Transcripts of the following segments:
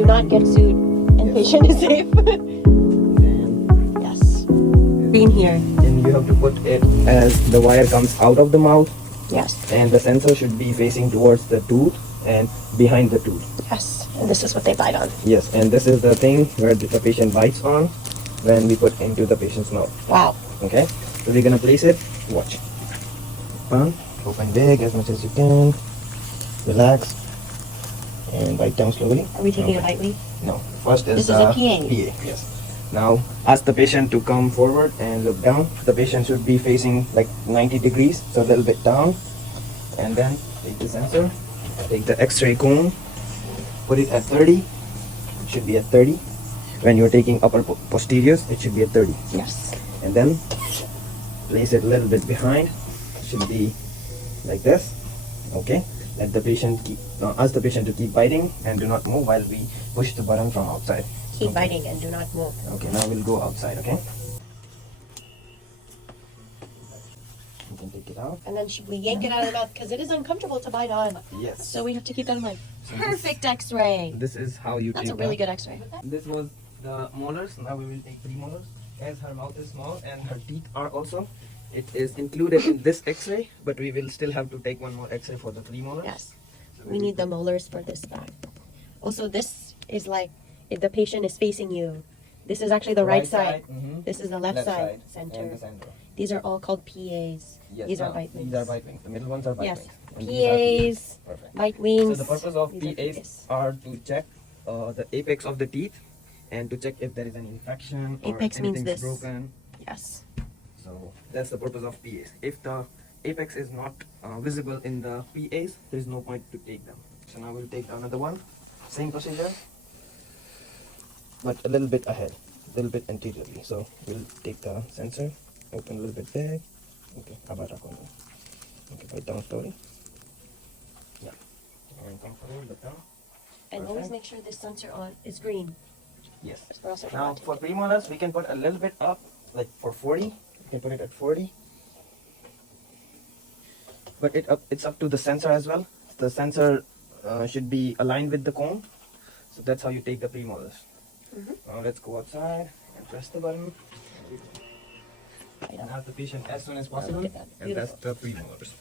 do not get sued and patient is safe. And Yes. Green here. then you have to put it as the wire comes out of the mouth, Yes. and the sensor should be facing towards the tooth and behind the tooth. Yes. And this is what they bite on. Yes, and this is the thing where the patient bites on when we put into the patient's mouth. Wow. Okay, so we're gonna place it. Watch. Open big as much as you can. Relax and bite down slowly. Are we taking a Okay. bite lead? No. First is This is the a PA. Yes. Now ask the patient to come forward and look down. The patient should be facing like 90 degrees, so a little bit down. And then take the sensor, take the X-ray cone, put it at 30. It should be at 30. When you're taking upper posteriors, it should be at 30. Yes. And then place it a little bit behind. It should be like this. Okay. Let the patient ask the patient to keep biting and do not move while we push the button from outside. Keep biting and do not move. Okay, now we'll go outside, okay? You can take it out. And then we yank it out of the mouth because it is uncomfortable to bite on. Yes. So we have to keep that in mind. So Perfect X-ray. This is how you That's take a really that. good X-ray. This was the molars. Now we will take premolars. As her mouth is small and her teeth are also, it is included in this X-ray, but we will still have to take one more X-ray for the premolars. Yes. So We need the molars for this back. Also, this is like if the patient is facing you. This is actually the right side. Mhm. This is the left side. and Center. the center. These are all called PAs. Yes, These are now, bite wings. These are bite wings. The middle ones are bite Yes. wings. And these are PAs, Perfect. bite wings. So the purpose of These are PAs are to check the apex of the teeth and to check if there is an infection or Apex means anything's this. broken. Yes. So that's the purpose of PAs. If the apex is not visible in the PAs, there is no point to take them. So now we'll take another one. Same procedure, but a little bit ahead, a little bit anteriorly. So we'll take the sensor, open a little bit big. Okay, okay, bite down slowly. Yeah, and come forward, look down. And always Perfect. make sure this sensor on is green. Yes. Or else I Now forgot to for take it. premolars, we can put a little bit up, like for 40. You can put it at 40. But it's up to the sensor as well. The sensor should be aligned with the cone. So that's how you take the premolars. Now let's go outside and press the button. And have the patient as soon as possible. Look at that. And that's the premolars.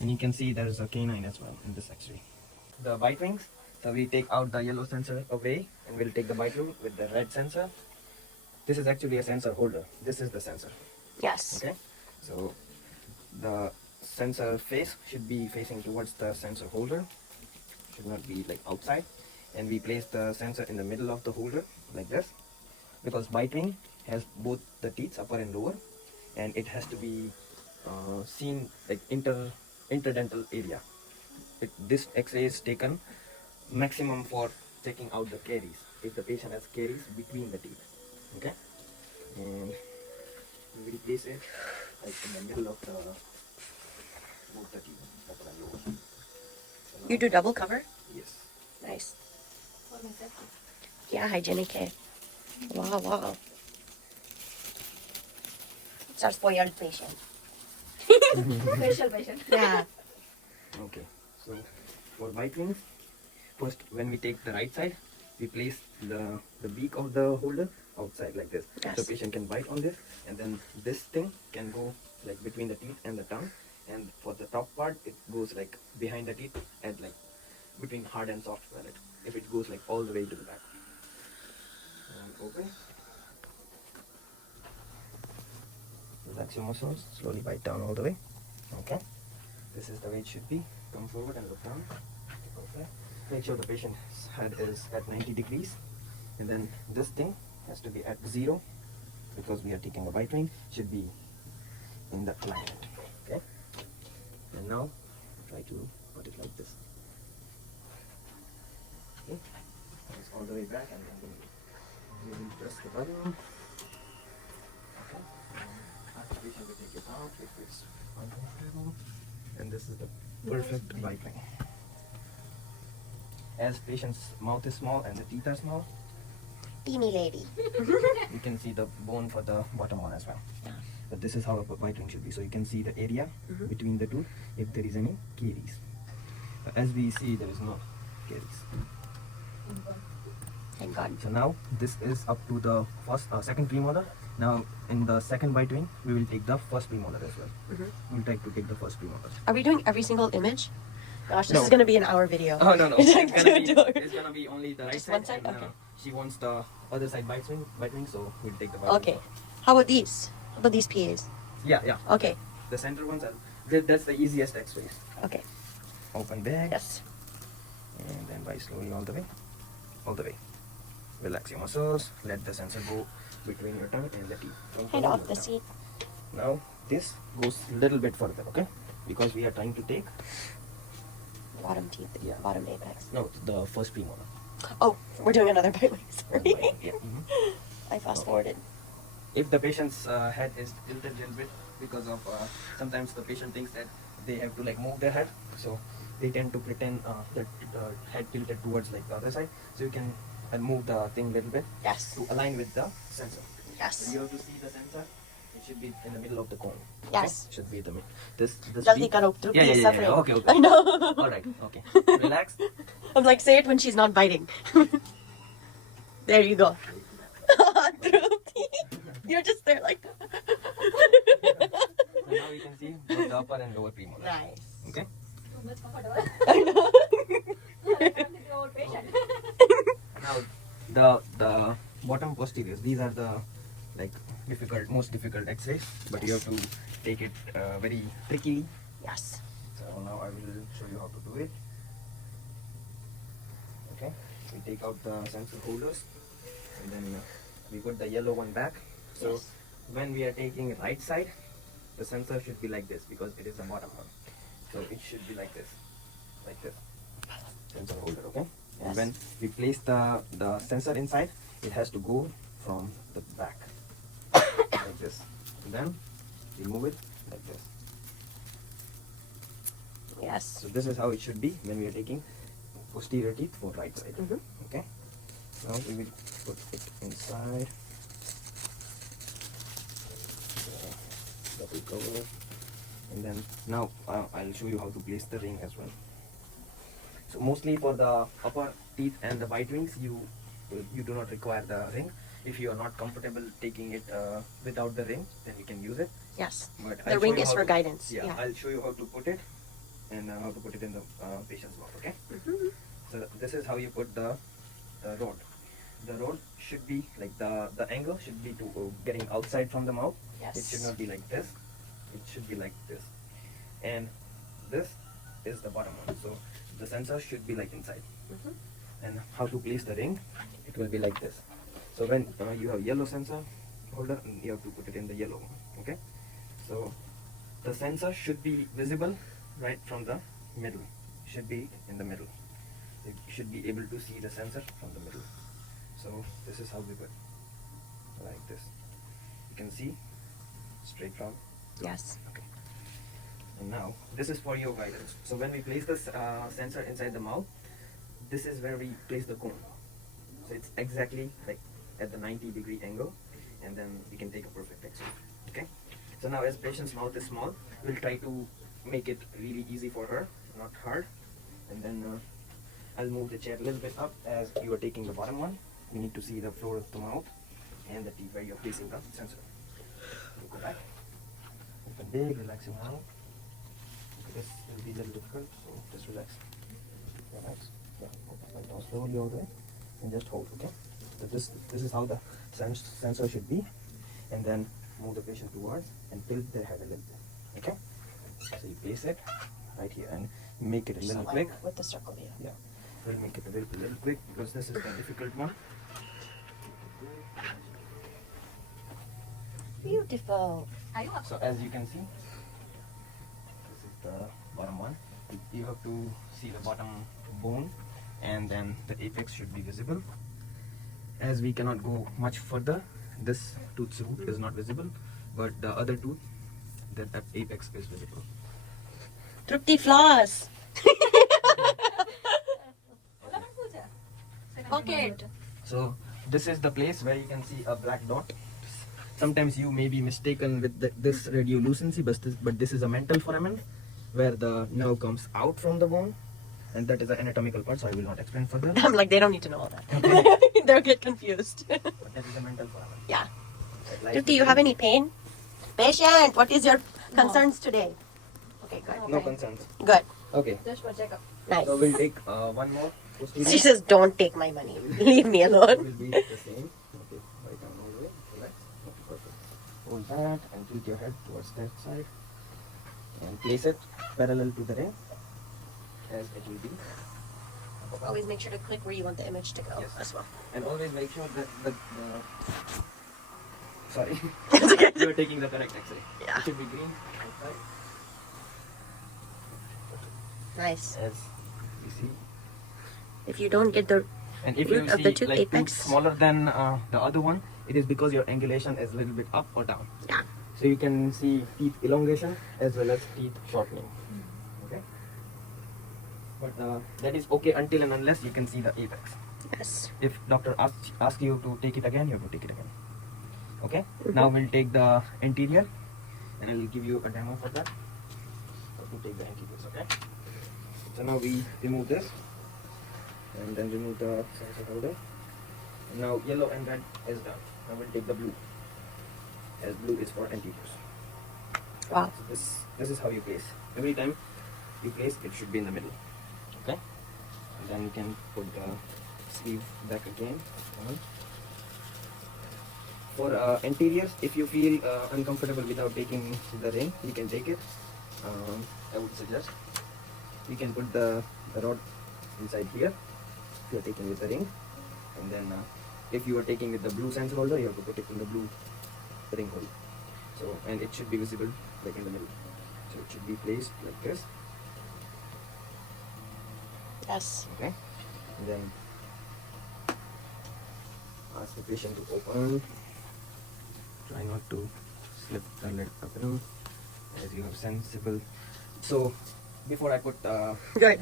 And you can see there's a canine as well in this X-ray. The bite wings. So we take out the yellow sensor away and we'll take the bite wing with the red sensor. This is actually a sensor holder. This is the sensor. Yes. Okay. So the sensor face should be facing towards the sensor holder. Should not be like outside. And we place the sensor in the middle of the holder like this. Because bite wing has both the teeth, upper and lower. And it has to be seen like interdental area. This X-ray is taken maximum for checking out the caries. If the patient has caries between the teeth. Okay? And we will place it like in the middle of both the teeth, upper and lower. So now- You do double cover? Yes. Nice. Yeah, hygienic care. Wow, wow. It's our spoiled patient. Special patient. Yeah. Okay. So for bite wings, first when we take the right side, we place the beak of the holder outside like this. Yes. So patient can bite on this, and then this thing can go like between the teeth and the tongue. And for the top part, it goes like behind the teeth and like between hard and soft palate. If it goes like all the way to the back. And open. Relax your muscles. Slowly bite down all the way. Okay. This is the way it should be. Come forward and look down. Okay. Make sure the patient's head is at 90 degrees. And then this thing has to be at 0 because we are taking a bite wing. Should be in the alignment. Okay. And now try to put it like this. Okay. Press all the way back and then we will press the button. Okay. Ask the patient to take it out if it's uncomfortable. And this is the perfect bite wing. As patient's mouth is small and the teeth are small, Teeny lady. you can see the bone for the bottom one as well. But this is how a bite wing should be. So you can see the area between the two if there is any caries. As we see, there is no caries. Thank God. So now this is up to the second premolar. Now in the second bite wing, we will take the first premolar as well. We'll try to take the first premolar. Are we doing every single image? Gosh, this No. is gonna be an hour video. Oh no, It's it's like gonna two be doors. it's gonna be only the right Just side. one side? And, Okay. she wants the other side bite wing, so we'll take the bite Okay. wing. How about these? How about these PAs? Yeah. Okay. The center ones that's the easiest X-rays. Okay. Open bag. Yes. And then bite slowly all the way. Relax your muscles. Let the sensor go between your tongue and the teeth. Don't Head go off your the tongue. seat. Now this goes a little bit further, okay? Because we are trying to take Bottom teeth. Yeah. Bottom apex. the first premolar. Oh, we're doing another bite wing. Sorry. Yeah. I fast forwarded. If the patient's head is tilted a little bit because of sometimes the patient thinks that they have to like move their head, so they tend to pretend that head tilted towards like the other side. So you can move the thing a little bit Yes. to align with the sensor. So Yes. you have to see the sensor. It should be in the middle of the cone. Yes. Okay? Should be the middle. This Jaldi beat- karo, Trupti is yeah. suffering. Okay. I know. All right. Okay. Relax. I'm like, say it when she's not biting. There you go. Trupti. You're just there like. So now you can see both the upper and lower premolar. Nice. Okay. Too much comfortable. I know. Our patient. Now the bottom posteriors. These are the like most difficult X-rays, but you have to take it very trickily. Yes. So now I will show you how to do it. Okay. We take out the sensor holders, and then we put the yellow one back. So Yes. when we are taking right side, the sensor should be like this because it is the bottom one. So it should be like this, sensor holder. Okay. And Yes. when we place the sensor inside, it has to go from the back like this. And then we move it like this. Yes. So this is how it should be when we are taking posterior teeth for right side. Mhm. Okay. Now we will put it inside. Double cover. And then now I'll show you how to place the ring as well. So mostly for the upper teeth and the bite wings, you do not require the ring. If you are not comfortable taking it without the ring, then you can use it. Yes. But The I'll ring show you is how for to- guidance. Yeah, Yeah. I'll show you how to put it and how to put it in the patient's mouth. Okay. Mhm. So this is how you put the rod. The rod should be like the angle should be to getting outside from the mouth. Yes. It should not be like this. It should be like this. And this is the bottom one. So the sensor should be like inside. Mhm. And how to place the ring? It will be like this. So when you have yellow sensor holder, you have to put it in the yellow one. Okay. So the sensor should be visible right from the middle. Should be in the middle. You should be able to see the sensor from the middle. So this is how we put like this. You can see straight from. Yes. Okay. And now this is for your guidance. So when we place the sensor inside the mouth, this is where we place the cone. So it's exactly like at the 90-degree angle, and then we can take a perfect X-ray. Okay. So now as patient's mouth is small, we'll try to make it really easy for her, not hard. And then I'll move the chair a little bit up as you are taking the bottom one. You need to see the floor of the mouth and the teeth where you're placing the sensor. You go back. Open big, relax your mouth. This will be a little difficult, so just relax. Relax. Yeah, open my down slowly all the way. And just hold, okay? So this is how the sensor should be. And then move the patient towards and tilt their head a little bit. Okay? So you place it right here and make it a little quick. With the circle, yeah. Yeah. We'll make it a little quick because this is the difficult one. Beautiful. Are you up? So as you can see, this is the bottom one. You have to see the bottom bone, and then the apex should be visible. As we cannot go much further, this tooth's root is not visible, but the other tooth, that apex is visible. Trupti floss. Okay. So this is the place where you can see a black dot. Sometimes you may be mistaken with this radiolucency, but this is a mental foramen where the nerve comes out from the bone, and that is the anatomical part, so I will not explain further. I'm like, they don't need to know all that. They'll get confused. But that is a mental problem. Yeah. That lies Do you have any pain? Patient, what is your No. concerns today? Okay, good. No concerns. Good. Okay. Just for checkup. Nice. So we'll take one more posterior. She says, don't take my money. Leave me It alone. will be the same. Okay, right down all the way. Relax. Okay, perfect. Hold that and tilt your head towards that side. And place it parallel to the ring as it will be. Always make sure to click where you want the image to go Yes. as well. And always make sure that the sorry, It's okay. you are taking the correct X-ray. Yeah. It should be green outside Nice. as you see. If you don't get the And if root you of see the tooth like apex. tooth smaller than the other one, it is because your angulation is a little bit up or down. Yeah. So you can see teeth elongation as well as teeth shortening. Okay. But that is okay until and unless you can see the apex. Yes. If doctor asks you to take it again, you have to take it again. Okay. Now we'll take the anterior, and I will give you a demo for that. How to take the anteriors. Okay. So now we remove this, and then remove the sensor holder. And now yellow and red is done. Now we'll take the blue, as blue is for anteriors. Wow. So this is how you place. Every time you place, it should be in the middle. Okay. And then you can put the sleeve back again. For anteriors, if you feel uncomfortable without taking the ring, you can take it. I would suggest you can put the rod inside here if you are taking with the ring, and then if you are taking with the blue sensor holder, you have to put it in the blue ring hole. So, and it should be visible like in the middle. So it should be placed like this. Yes. Okay. And then ask the patient to open. Try not to slip the lid open as you have sensible. So before I put Good.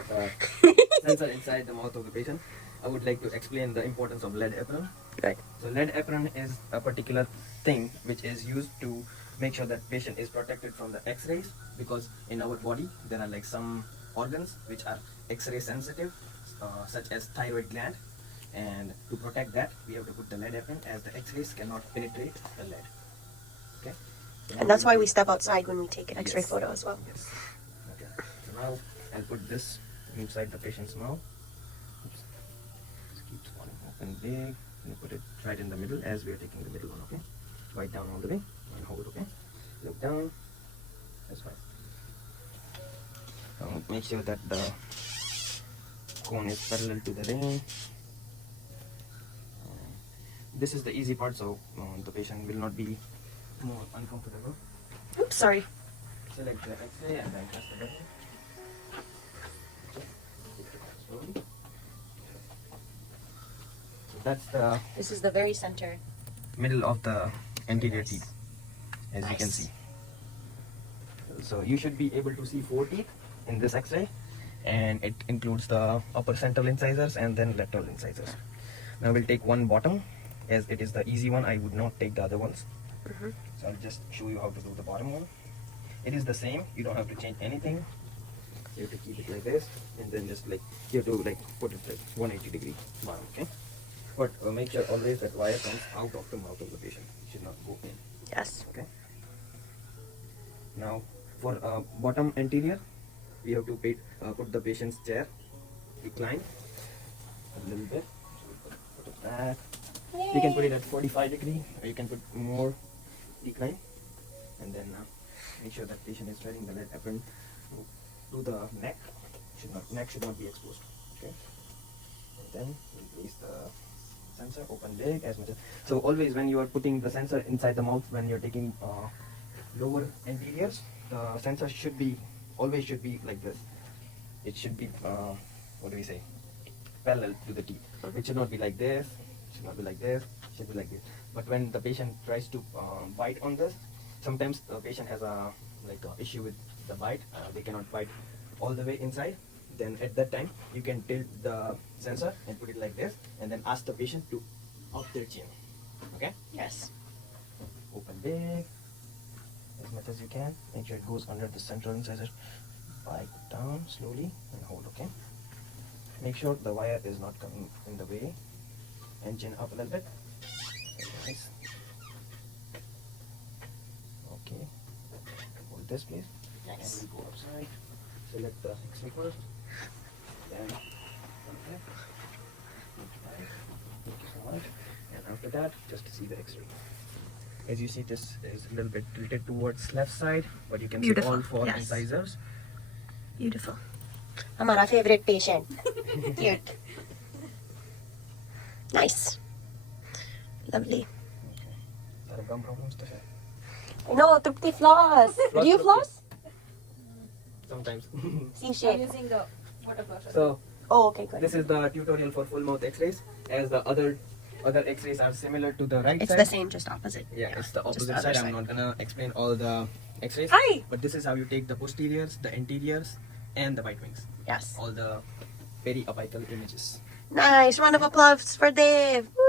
sensor inside the mouth of the patient, I would like to explain the importance of lead apron. Good. So lead apron is a particular thing which is used to make sure that patient is protected from the X-rays, because in our body there are like some organs which are X-ray sensitive, such as thyroid gland, and to protect that we have to put the lead apron, as the X-rays cannot penetrate the lead. Okay. So And now that's why we step outside when we take an X-ray Yes. photo as well. Yes. Okay. So now I'll put this inside the patient's mouth. Oops. Just keeps falling open big. And put it right in the middle as we are taking the middle one. Okay. Right down all the way and hold. Okay. Look down. That's fine. Now make sure that the cone is parallel to the ring. This is the easy part, so the patient will not be more uncomfortable. Oops, sorry. Select the X-ray and then press the button. Slowly. So that's the This is the very center. middle of the anterior teeth, as you can Nice. see. So you should be able to see 4 teeth in this X-ray, and it includes the upper central incisors and then lateral incisors. Now we'll take one bottom, as it is the easy one. I would not take the other ones. So I'll just show you how to do the bottom one. It is the same. You don't have to change anything. You have to keep it like this, and then just like you have to like put it like 180-degree bottom. Okay. But make sure always that wire comes out of the mouth of the patient. It should not go in. Yes. Okay. Now for bottom anterior, we have to put the patient's chair recline a little bit. So put it back. You can put it at 45-degree, or you can put more decline, and then make sure that patient is wearing the lead apron to the neck. Neck should not be exposed. Okay. And then we place the sensor open big as much as. So always when you are putting the sensor inside the mouth, when you're taking lower anteriors, the sensor should be always like this. It should be what do we say? Parallel to the teeth. It should not be like this. It should not be like this. It should be like this. But when the patient tries to bite on this, sometimes the patient has a issue with the bite. They cannot bite all the way inside. Then at that time, you can tilt the sensor and put it like this, and then ask the patient to up their chin. Okay? Yes. Open big as much as you can. Make sure it goes under the central incisor. Bite down slowly and hold. Okay. Make sure the wire is not coming in the way. and chin up a little bit. Nice. Okay. Hold this, please. Nice. And we go outside. Select the X-ray first. Then okay. Thank you so much. And after that, just see the X-ray. As you see, this is a little bit tilted towards left side, but you can Beautiful. see all four Yes. incisors. Beautiful. Hamara favorite patient. Cute. Nice. Lovely. There are gum problems to have. No, Trupti floss. Do you floss? Sometimes. See I'm shape. using the water flusher. So Oh, okay, good. this is the tutorial for full mouth X-rays. As the other X-rays are similar to the right It's side. the same, just opposite. Yeah, it's the just opposite other side. I'm not gonna explain all the X-rays. Hi. But this is how you take the posteriors, the anteriors, and the bite wings. Yes. All the periapical images. Nice. Round of applause for Dave. Woo.